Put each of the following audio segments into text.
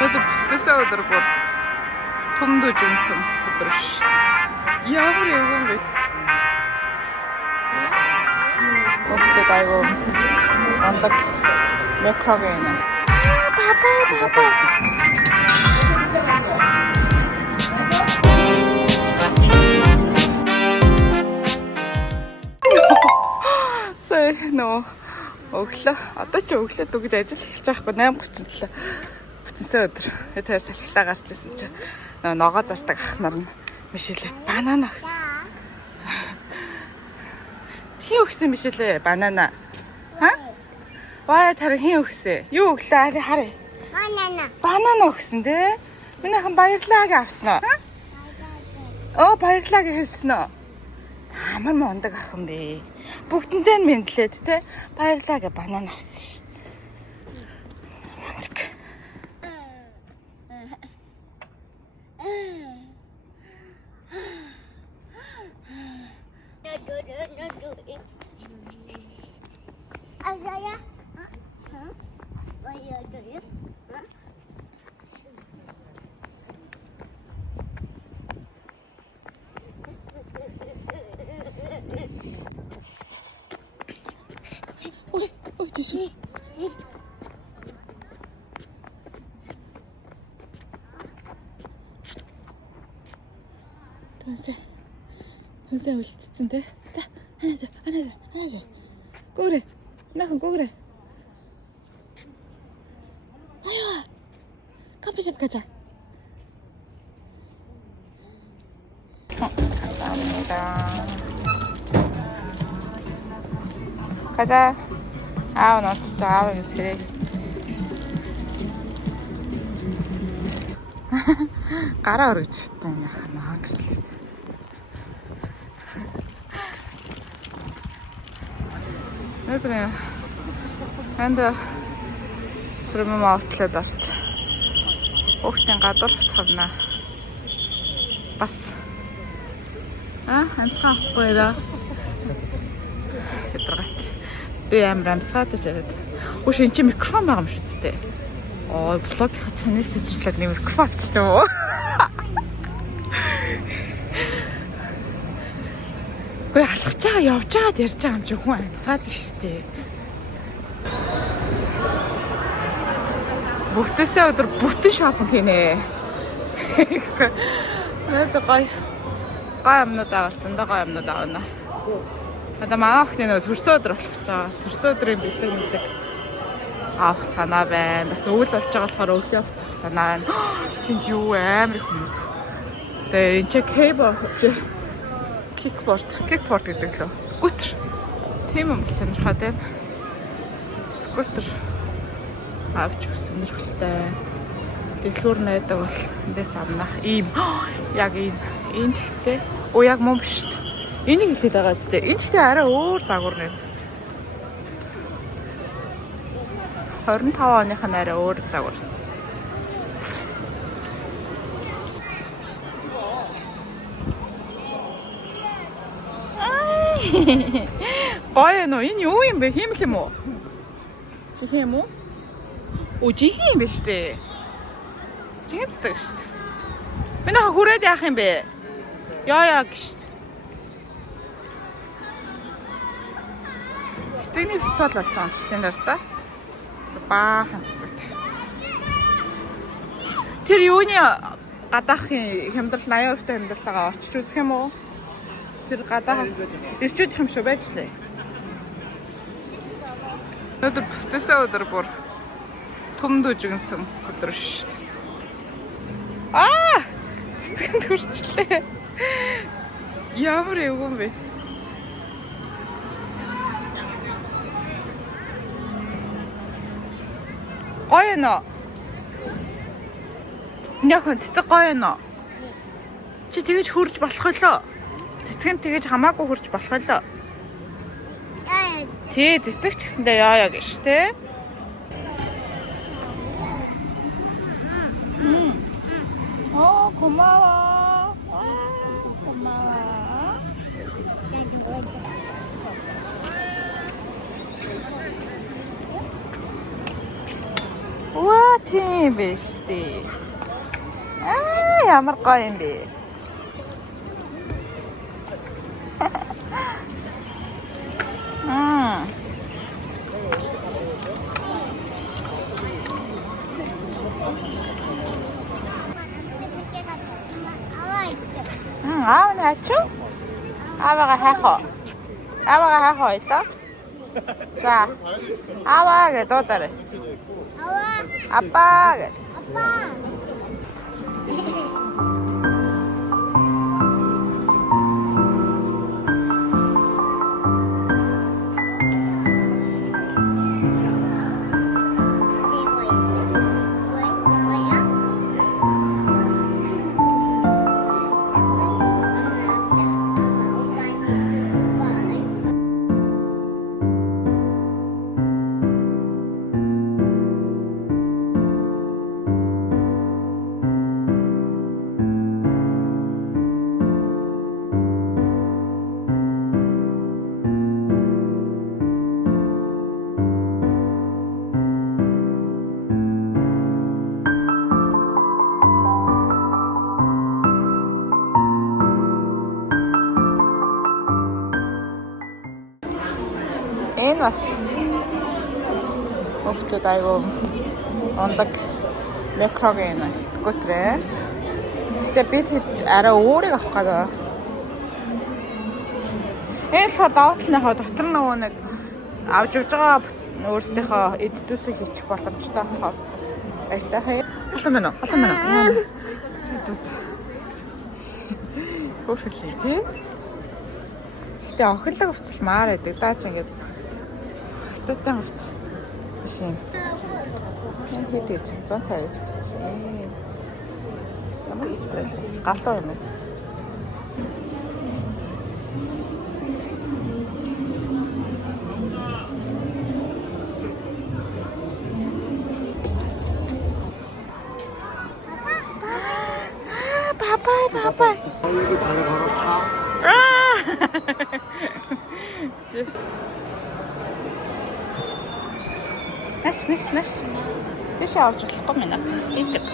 Өдөр бүтээсээ өдөр бүр том дүжинсэн өдөр шүү дээ. Ямар юм бэ? Өвтөд айгүй ондаг микроген. Папа. Нөө өглөө одоо ч өглөөд үгж ажил эхэлж байгаа хгүй 8:37 бүтэнсээ өдөр тэр салхилаа гарч ирсэн чи ногоо зардаг ах нар нь мишэлээ банана өгсөн. Хин өгсөн мишэлээ банана. Ха? Ваа тэр хин өгсөн. Юу өглөө харъя. Банана өгсөн те. Минийхэн баярлаа гэж авсан уу? Оо баярлаа гэж хэлсэн үү? Амар мондог ах юм бэ. Бүгдэндээ нь мэдлээд те баярлаа гэж банана авсан шүү. Мондог. Ой, 조심. 동생 울진데. 자, 하나 줘. 꼬그래. 나가 꼬그래. 아유. 커피숍 가자. 감사합니다. 가자. 아우 나 진짜 아우 쓰레. гараа өргөж битэн яхана гэрэл. Өдрөө анда прэмэм аутлаад авч. Хүүхдийн гадуур цавна. Бас амсгаа авахгүй яа. Хэдрэгт. Би амар амсгаад ирээд. Үгүй энэ чи микрофон байгаа юм шүү дээ. Оо блогийнхаа чанар сэжирлэг нэг микрофон авчихсан. Гүй алхаж байгаа явж байгаад ярьж байгаа юм чи хүн амсаад штэ. Бүтээсээ өдөр бүтэн шопинг хийнэ. Наад гой юмнууд авалцсан да гой юмнууд авна. Одоо манай охины нөө төрсөн өдөр болох гэж байгаа. Төрсөн өдрийн бэлэг авах санаа байна. Бас өвөл болж байгаа болохоор өвлөө авах санаа байна. Тэнд юу амар их хүмүүс. Тэгээ энэ чи кикборд гэдэг лөө. Скутер. Тийм юм сонирхоод байна. Скутер авч сонирхолтой. Дэлгүүр найдаг бол эндээс авна. Ийм яг энэ тэгтээ. Оо яг мөн биш. Энийг хэлээд байгаа зү. Энэ тэгтээ арай өөр загвар нэр. 25 оных нь арай өөр загварс. Гоё нөө энэ юу юм бэ? Хиймэл юм уу? Чихээ юм уу? Оо чихээ юм бэ штэ. Чихээ цэцэг штэ. Миний хүрээд яах юм бэ? Яа гэшт. Цэцэгний фестивал болсон штэ нэр та. Баахан цэцэг тавьчихсан. Тэр юуны гадаахын хямдрал 80% та хямдралгаа очиж үзэх юм уу? Тэр гадаа ирчүүд юм шүү байж лээ. Өдөр бүтээсээ өдөр бүр том дүжинсэн өдөр шүү дээ. Цэцгэнд хүрчлээ. Ямар юм бэ? Гоё нөө. Яг цэцэг гоё нөө. Чи тэгэж хурж болох болоо. Цэцгэнд тэгэж хамаагүй хурж болох болоо. Тий, цэцэг ч гэсэндээ яа гэж тэ. Оо, 고마워. 고마워. 우와. тийм биш тий. Ямар гоё юм бэ? 아우 나죠? 아빠가 하고. 아빠가 하고 있어? 자, 아빠가 또 따라. 아빠가. Энэ бас өөртөө айгу ондаг микроген скутер. Гэтэ бид арай өөрийг авах гэдэг. Энэ шууд давталныхаа дотор нөгөө нэг авч явж байгаа өөрсдийнхөө эд зүйлсийг хийчих боломжтой хаа. Баяртай хаяа. Олон байна уу? Хөөрхөлээ тий. Гэтэ охинлог уцалмаар байдаг. Даач ингээд хатуутай уц. Биш юм. Хэд гэж 150-аас гэж. Ямар хэтрэл. Галуу юм уу? Папа. 여기 바로 차. Нэш. Тэш авч болохгүй мэнэ. Ичиг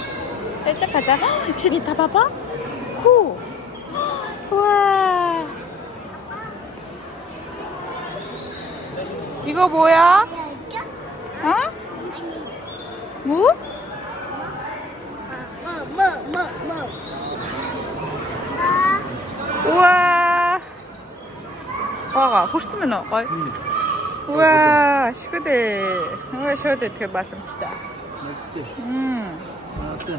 가자. 신이 다 봐봐. 코. 우와. 이거 뭐야? 어? 뭐? 우와. 봐가 호스트면 너. 우와, 시그대. 우와, 시그대 되게 맛있다. 맛있지? 어때?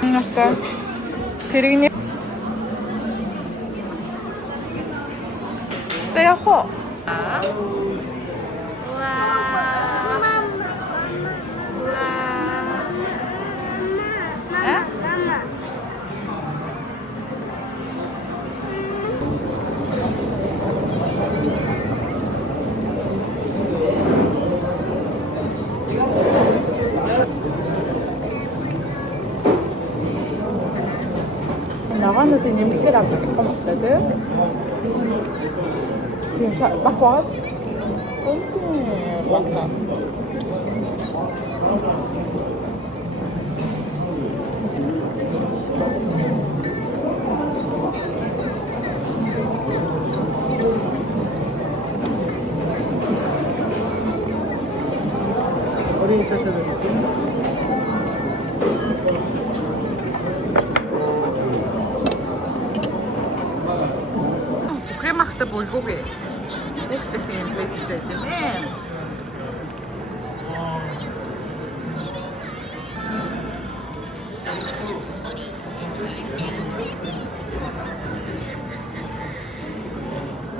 맛있다. 드리니. 떼야호. 나가는데 냄새를 안 맡고 먹거든. 그냥 막 와가지고 엄청 많다. 어린이 세트를 크레마크다 bulgogi. Nächste Film wird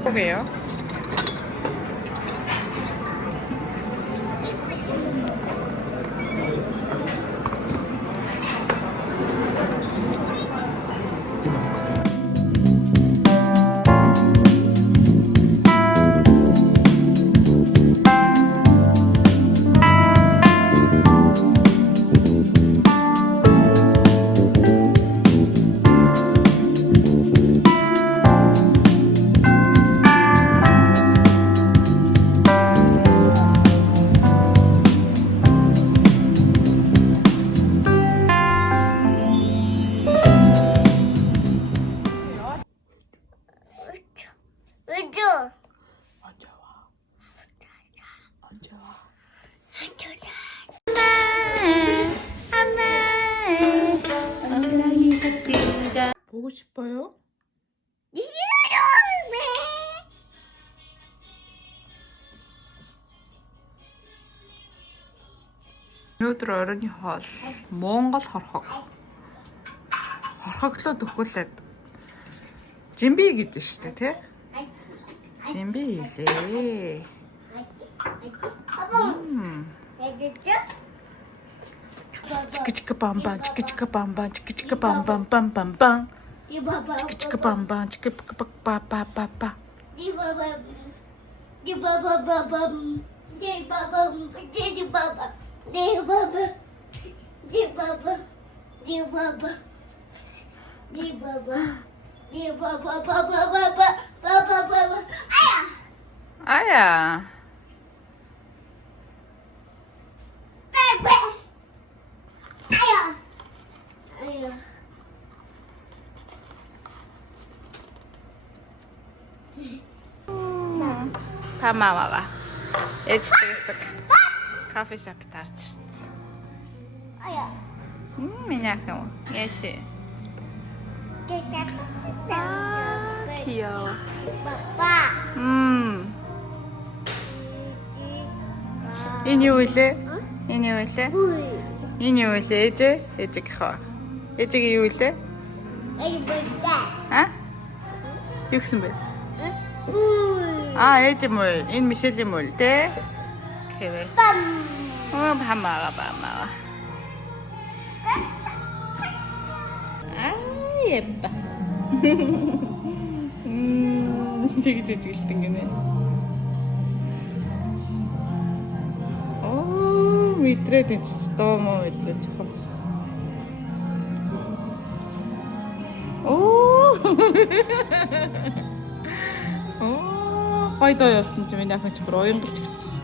뭐예요? 보고 싶어요? өнөөдөр оройн хоол Монгол хорхог. Хорхоглоод өгөхлээд жимби гэдэг шүү дээ, тий? Жимби хийлээ. Чика бамбан, чика бамбан, чика бамбан бам бам бам. Чика бамбан, чика па па па па па. Ая. Памаава. Эцэг кофешоп тарж ирсэн. Меня хэн. Яши. 귀여워. Энэ юу вэ? Энэ юу вэ? Энэ юу вэ? Ээжэг хаа. Ээжэг юу вэ? А? Юу гэсэн бэ? ээж мөл. Энэ Мишелийн мөл те. Хэвээ. Памаава. Еппа. Тэгж гинэ. Мэдрээд энэ ч доо мó мэдрэж хол. Гойдоо явсан чи миний ахын ч бүр уянгалж гिचсэн.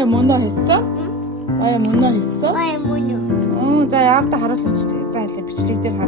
와야 뭐나 했어? 와야 뭐나 했어? 와야 뭐냐? 자, 약다 하루씩 자, 이제 비치릭들